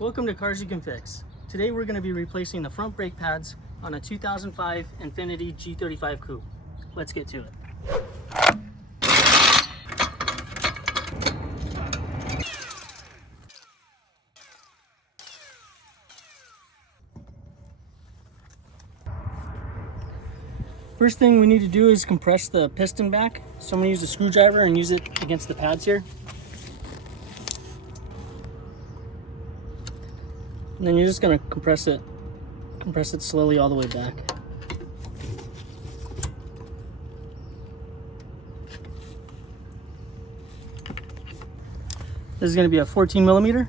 Welcome to Cars You Can Fix. Today we're going to be replacing the front brake pads on a 2005 Infiniti G35 coupe. Let's get to it. First thing we need to do is compress the piston back. So I'm going to use a screwdriver and use it against the pads here. And then you're just going to compress it slowly all the way back. This is going to be a 14 millimeter.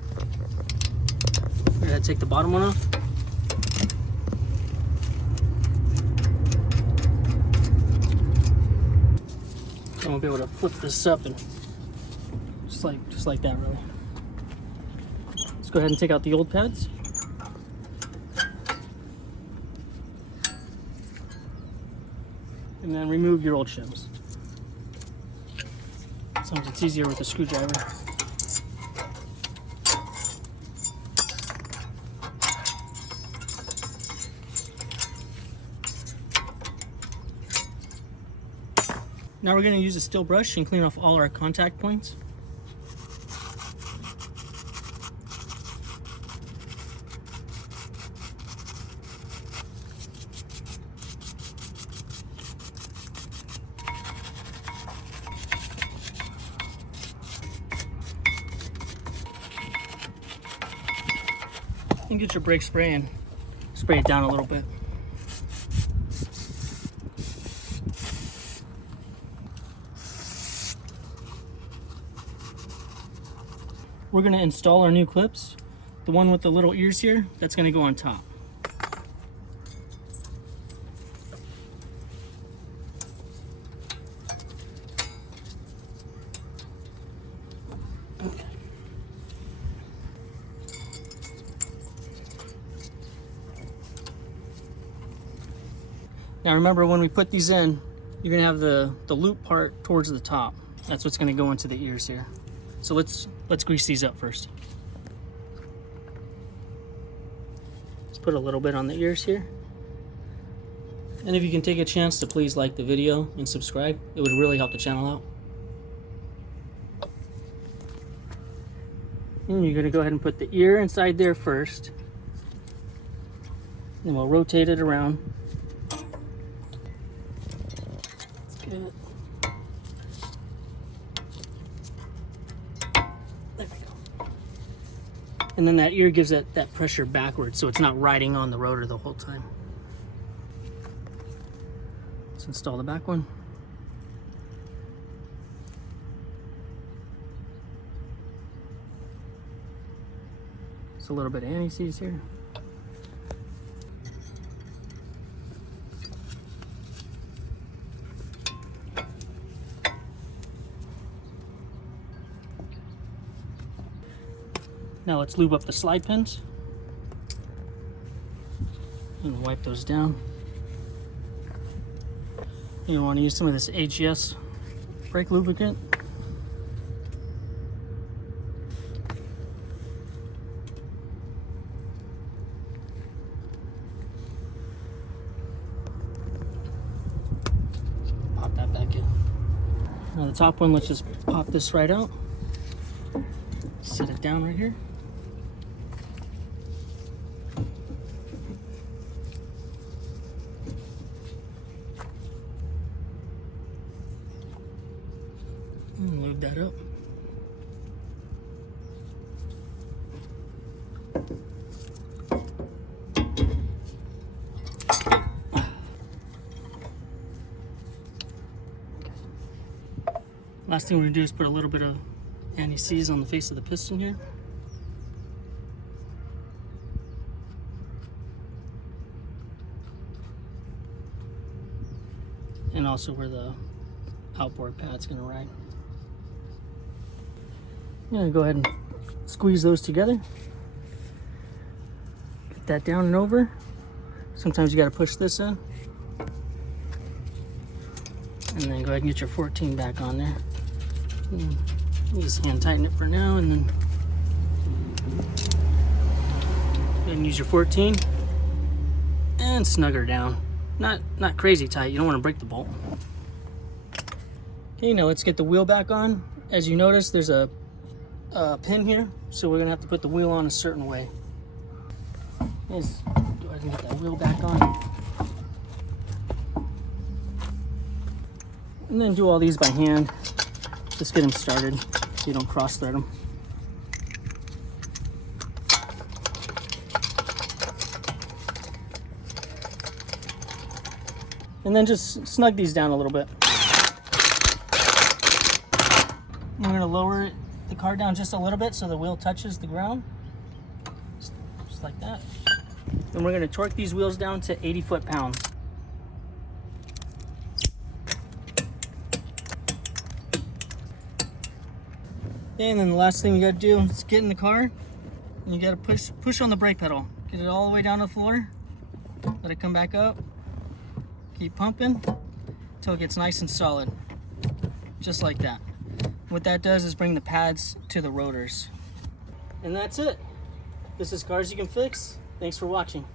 We're going to take the bottom one off. So I'm going to be able to flip this up and just like that really. Let's go ahead and take out the old pads. And then remove your old shims. Sometimes it's easier with a screwdriver. Now we're going to use a steel brush and clean off all our contact points. And get your brake spray and spray it down a little bit. We're going to install our new clips. The one with the little ears here, that's going to go on top. Okay. Now remember, when we put these in, you're going to have the loop part towards the top. That's what's going to go into the ears here. So let's grease these up first. Let's put a little bit on the ears here. And if you can take a chance to please like the video and subscribe, it would really help the channel out. And you're going to go ahead and put the ear inside there first. Then we'll rotate it around. That's good. And then that ear gives that pressure backwards, so it's not riding on the rotor the whole time. Let's install the back one. Just a little bit of anti-seize here. Now let's lube up the slide pins and wipe those down. You want to use some of this AGS brake lubricant. Pop that back in. Now the top one, let's just pop this right out. Set it down right here. And lube that up. Last thing we're going to do is put a little bit of anti-seize on the face of the piston here. And also where the outboard pad's going to ride. I'm going to go ahead and squeeze those together. Get that down and over. Sometimes you got to push this in. And then go ahead and get your 14 back on there. You just hand tighten it for now, and then can use your 14 and snug her down. Not crazy tight, you don't want to break the bolt. Okay, now let's get the wheel back on. As you notice, there's a pin here, so we're gonna have to put the wheel on a certain way. Let's go ahead and get that wheel back on. And then do all these by hand. Just get them started so you don't cross thread them. And then just snug these down a little bit. We're going to lower the car down just a little bit so the wheel touches the ground. Just like that. Then we're going to torque these wheels down to 80 foot-pounds. And then the last thing you got to do is get in the car and you got to push on the brake pedal. Get it all the way down to the floor. Let it come back up. Keep pumping until it gets nice and solid. Just like that. What that does is bring the pads to the rotors. And that's it. This is Cars You Can Fix. Thanks for watching.